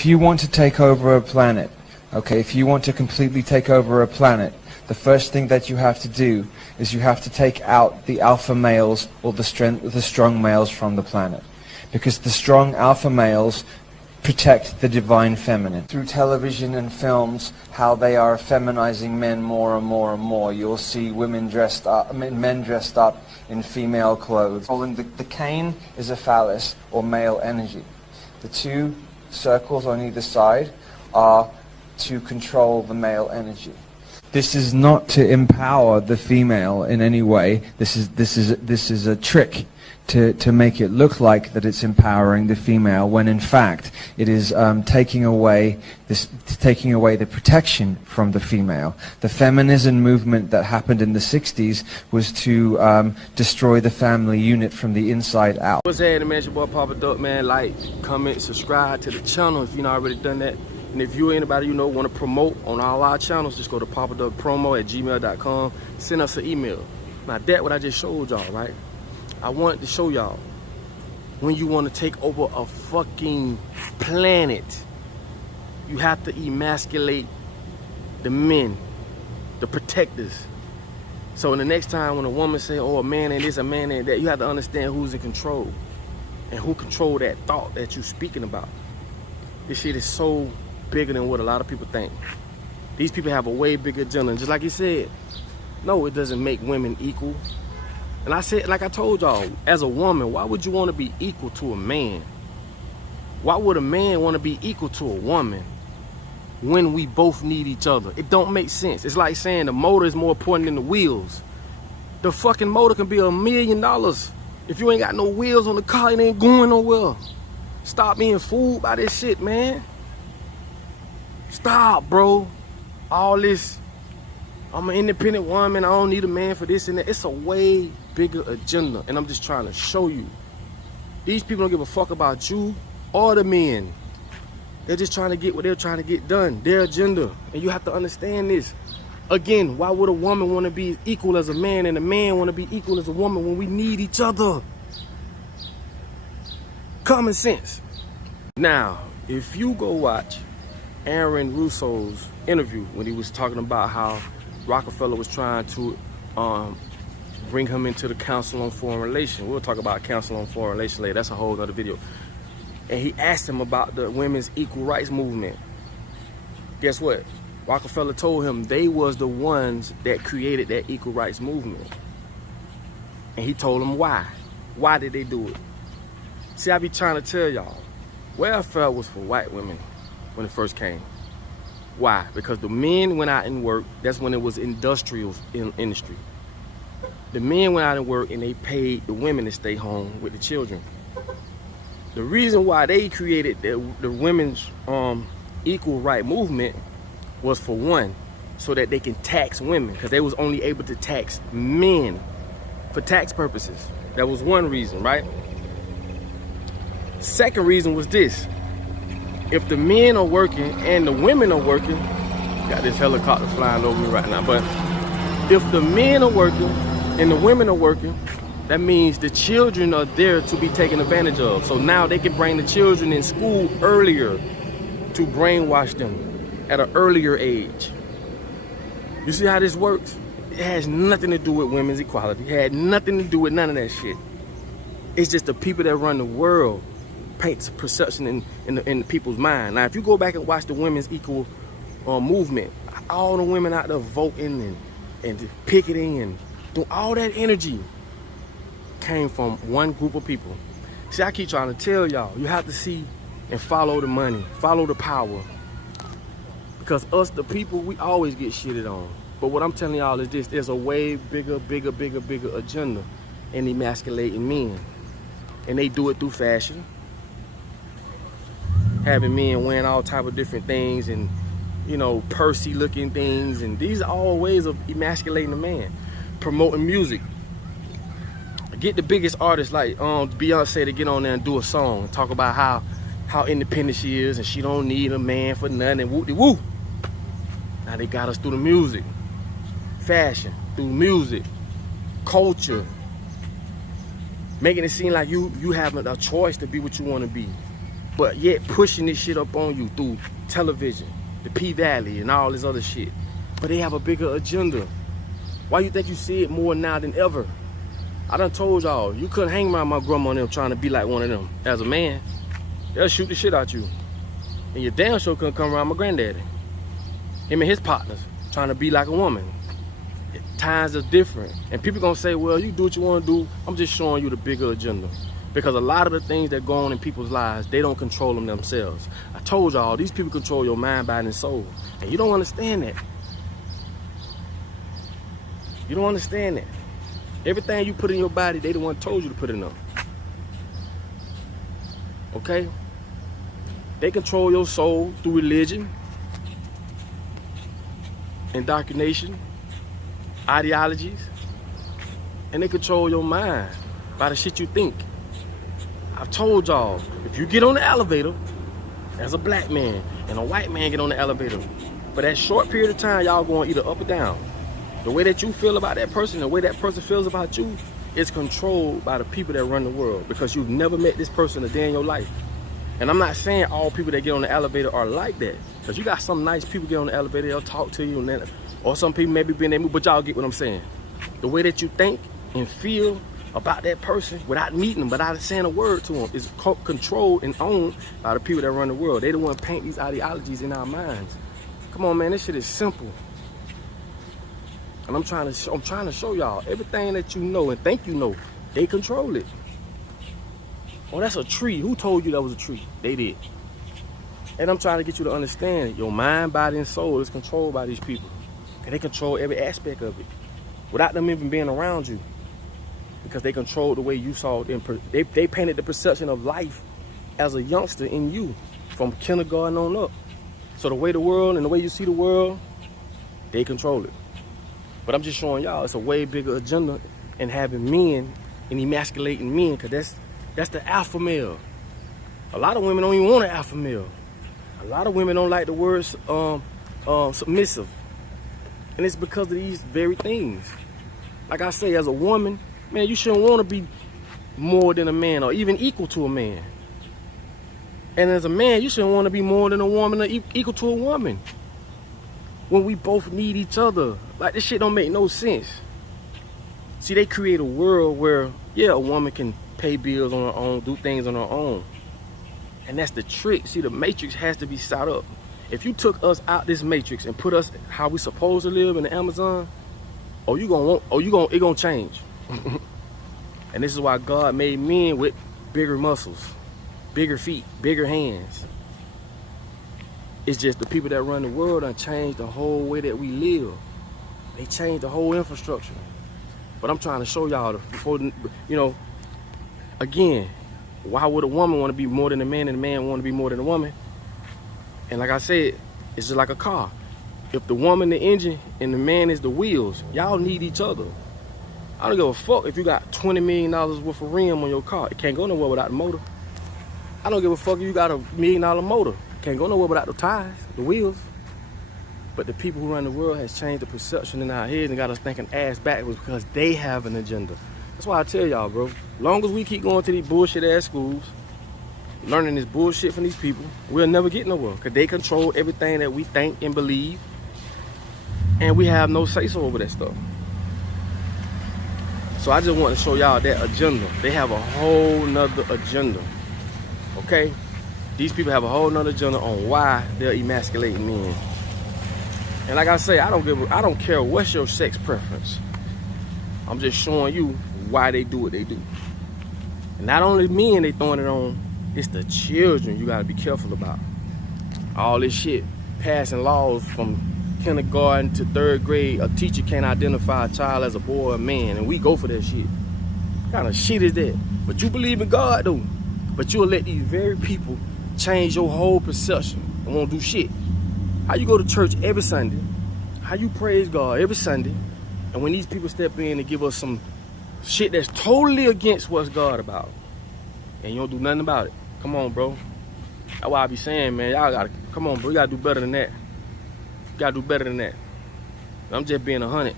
if you want to take over a planet, okay, if you want to completely take over a planet, the first thing that you have to do is you have to take out the alpha males or the strong males from the planet. Because the strong alpha males protect the divine feminine. Through television and films, how they are feminizing men more and more and more. You'll see women dressed up, men dressed up in female clothes. The cane is a phallus or male energy. The two circles on either side are to control the male energy. This is not to empower the female in any way. This is a trick to make it look like that it's empowering the female, when in fact it is taking away the protection from the female. The feminism movement that happened in the 60s was to destroy the family unit from the inside out. What's happening, man? It's your boy Papa Duck, man. Like, comment, subscribe to the channel if you've not already done that. And if you anybody you know want to promote on all our channels, just go to papaduckpromo@gmail.com. Send us an email. Now that what I just showed y'all, right? I wanted to show y'all, when you want to take over a fucking planet, you have to emasculate the men, the protectors. So the next time when a woman say, oh, a man ain't this, a man ain't that, you have to understand who's in control and who control that thought that you're speaking about. This shit is so bigger than what a lot of people think. These people have a way bigger agenda. Just like he said, no, it doesn't make women equal. And I said, like I told y'all, as a woman, why would you want to be equal to a man? Why would a man want to be equal to a woman when we both need each other? It don't make sense. It's like saying the motor is more important than the wheels. The fucking motor can be $1 million. If you ain't got no wheels on the car, it ain't going nowhere. Stop being fooled by this shit, man. Stop, bro. All this, I'm an independent woman, I don't need a man for this and that. It's a way bigger agenda, and I'm just trying to show you. These people don't give a fuck about you or the men. They're just trying to get what they're trying to get done, their agenda. And you have to understand this. Again, why would a woman want to be equal as a man and a man want to be equal as a woman when we need each other? Common sense. Now, if you go watch Aaron Russo's interview when he was talking about how Rockefeller was trying to bring him into the Council on Foreign Relations. We'll talk about Council on Foreign Relations later. That's a whole other video. And he asked him about the women's equal rights movement. Guess what? Rockefeller told him they was the ones that created that equal rights movement. And he told him why. Why did they do it? See, I be trying to tell y'all, welfare was for white women when it first came. Why? Because the men went out and worked. That's when it was industrial industry. The men went out and worked and they paid the women to stay home with the children. The reason why they created the women's equal right movement was, for one, so that they can tax women, because they was only able to tax men for tax purposes. That was one reason, right? Second reason was this. If the men are working and the women are working, got this helicopter flying over me right now, but if the men are working and the women are working, that means the children are there to be taken advantage of. So now they can bring the children in school earlier to brainwash them at an earlier age. You see how this works? It has nothing to do with women's equality. It had nothing to do with none of that shit. It's just the people that run the world paints perception in people's mind. Now, if you go back and watch the women's equal movement, all the women out there voting and picketing and doing all that energy came from one group of people. See, I keep trying to tell y'all, you have to see and follow the money, follow the power. Because us, the people, we always get shitted on. But what I'm telling y'all is this, there's a way bigger agenda in emasculating men. And they do it through fashion. Having men wearing all type of different things and, you know, Percy looking things. And these are all ways of emasculating a man. Promoting music. Get the biggest artists like Beyonce to get on there and do a song. Talk about how independent she is and she don't need a man for nothing and whoop-de-woo. Now they got us through the music. Fashion, through music, culture. Making it seem like you having a choice to be what you want to be. but yet pushing this shit up on you through television, the P-Valley, and all this other shit. But they have a bigger agenda. Why you think you see it more now than ever? I done told y'all, you couldn't hang around my grandma and them trying to be like one of them. As a man, they'll shoot the shit out you. And your damn sure couldn't come around my granddaddy. Him and his partners trying to be like a woman. Times are different. And people gonna say, well, you do what you wanna do. I'm just showing you the bigger agenda. Because a lot of the things that go on in people's lives, they don't control them themselves. I told y'all, these people control your mind, body, and soul. And you don't understand that. You don't understand that. Everything you put in your body, they the one told you to put it in them. Okay? They control your soul through religion, indoctrination, ideologies, and they control your mind by the shit you think. I've told y'all, if you get on the elevator as a black man and a white man get on the elevator, for that short period of time, y'all going either up or down. The way that you feel about that person, the way that person feels about you, is controlled by the people that run the world, because you've never met this person a day in your life. And I'm not saying all people that get on the elevator are like that, because you got some nice people get on the elevator, they'll talk to you, and then, or some people maybe be in their mood, but y'all get what I'm saying. The way that you think and feel about that person without meeting them, without saying a word to them, is controlled and owned by the people that run the world. They the one paint these ideologies in our minds. Come on, man, this shit is simple. And I'm trying to show y'all everything that you know and think you know, they control it. Oh, that's a tree. Who told you that was a tree? They did. And I'm trying to get you to understand, your mind, body, and soul is controlled by these people. And they control every aspect of it without them even being around you. Because they control the way you saw it. They painted the perception of life as a youngster in you from kindergarten on up. So the way the world and the way you see the world, they control it. But I'm just showing y'all it's a way bigger agenda in having men and emasculating men, because that's the alpha male. A lot of women don't even want an alpha male. A lot of women don't like the word submissive. And it's because of these very things. Like I say, as a woman, man, you shouldn't want to be more than a man or even equal to a man. And as a man, you shouldn't want to be more than a woman or equal to a woman. When we both need each other. Like, this shit don't make no sense. See, they create a world where, yeah, a woman can pay bills on her own, do things on her own. And that's the trick. See, the matrix has to be set up. If you took us out this matrix and put us how we supposed to live in the Amazon, it gonna change. And this is why God made men with bigger muscles, bigger feet, bigger hands. It's just the people that run the world done changed the whole way that we live. They changed the whole infrastructure. But I'm trying to show y'all before, you know, again, why would a woman want to be more than a man and a man want to be more than a woman? And like I said, it's just like a car. If the woman the engine and the man is the wheels, y'all need each other. I don't give a fuck if you got $20 million worth of rim on your car. It can't go nowhere without the motor. I don't give a fuck if you got $1 million motor. Can't go nowhere without the tires, the wheels. But the people who run the world has changed the perception in our heads and got us thinking ass backwards because they have an agenda. That's why I tell y'all, bro, long as we keep going to these bullshit ass schools, learning this bullshit from these people, we'll never get nowhere, because they control everything that we think and believe, and we have no say-so over that stuff. So I just want to show y'all that agenda. They have a whole nother agenda, okay? These people have a whole nother agenda on why they're emasculating men. And like I say, I don't care what's your sex preference. I'm just showing you why they do what they do. And not only men they throwing it on, it's the children you gotta be careful about. All this shit, passing laws from kindergarten to 3rd grade, a teacher can't identify a child as a boy or a man, and we go for that shit. What kind of shit is that? But you believe in God though. But you'll let these very people change your whole perception and won't do shit. How you go to church every Sunday, how you praise God every Sunday, and when these people step in and give us some shit that's totally against what's God about, and you don't do nothing about it. Come on, bro. That's why I be saying, man, y'all gotta, come on, bro, you gotta do better than that. You gotta do better than that. I'm just being 100.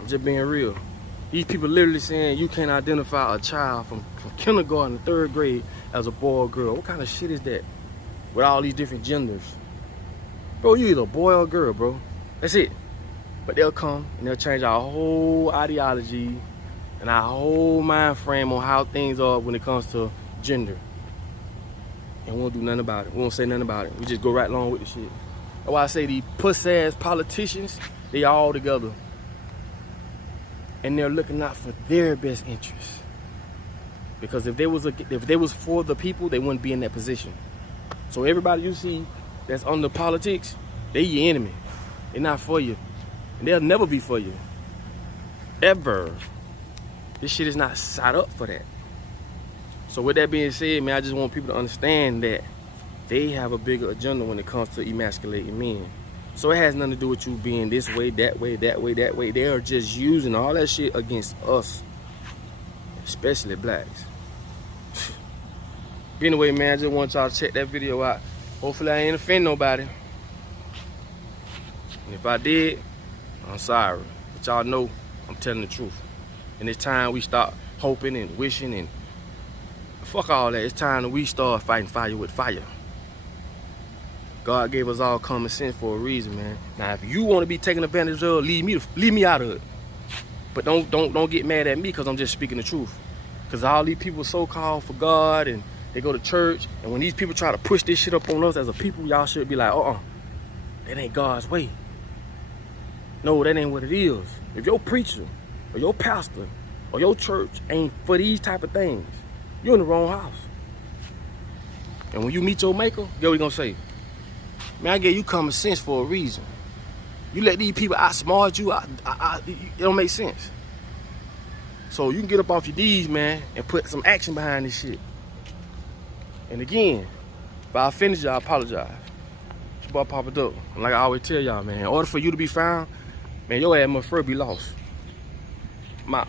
I'm just being real. These people literally saying you can't identify a child from kindergarten to 3rd grade as a boy or girl. What kind of shit is that? With all these different genders. Bro, you either a boy or a girl, bro. That's it. But they'll come and they'll change our whole ideology and our whole mind frame on how things are when it comes to gender. And we won't do nothing about it. We won't say nothing about it. We just go right along with the shit. That's why I say these puss-ass politicians, they all together. And they're looking out for their best interests. Because if they was for the people, they wouldn't be in that position. So everybody you see that's under politics, they your enemy. They're not for you. And they'll never be for you. Ever. This shit is not set up for that. So with that being said, man, I just want people to understand that they have a bigger agenda when it comes to emasculating men. So it has nothing to do with you being this way, that way, that way, that way. They are just using all that shit against us, especially blacks. Anyway, man, I just want y'all to check that video out. Hopefully I ain't offend nobody. And if I did, I'm sorry. But y'all know I'm telling the truth. And it's time we start hoping and wishing and fuck all that. It's time that we start fighting fire with fire. God gave us all common sense for a reason, man. Now, if you want to be taken advantage of, leave me out of it. But don't get mad at me because I'm just speaking the truth. Because all these people so-called for God and they go to church, and when these people try to push this shit up on us as a people, y'all should be like, that ain't God's way. No, that ain't what it is. If your preacher or your pastor or your church ain't for these type of things, you're in the wrong house. And when you meet your maker, guess what he gonna say? Man, I gave you common sense for a reason. You let these people outsmart you, it don't make sense. So you can get up off your D's, man, and put some action behind this shit. And again, if I offended you, I apologize. It's your boy Papa Duck. And like I always tell y'all, man, in order for you to be found, man, your ass must first be lost. I'm out.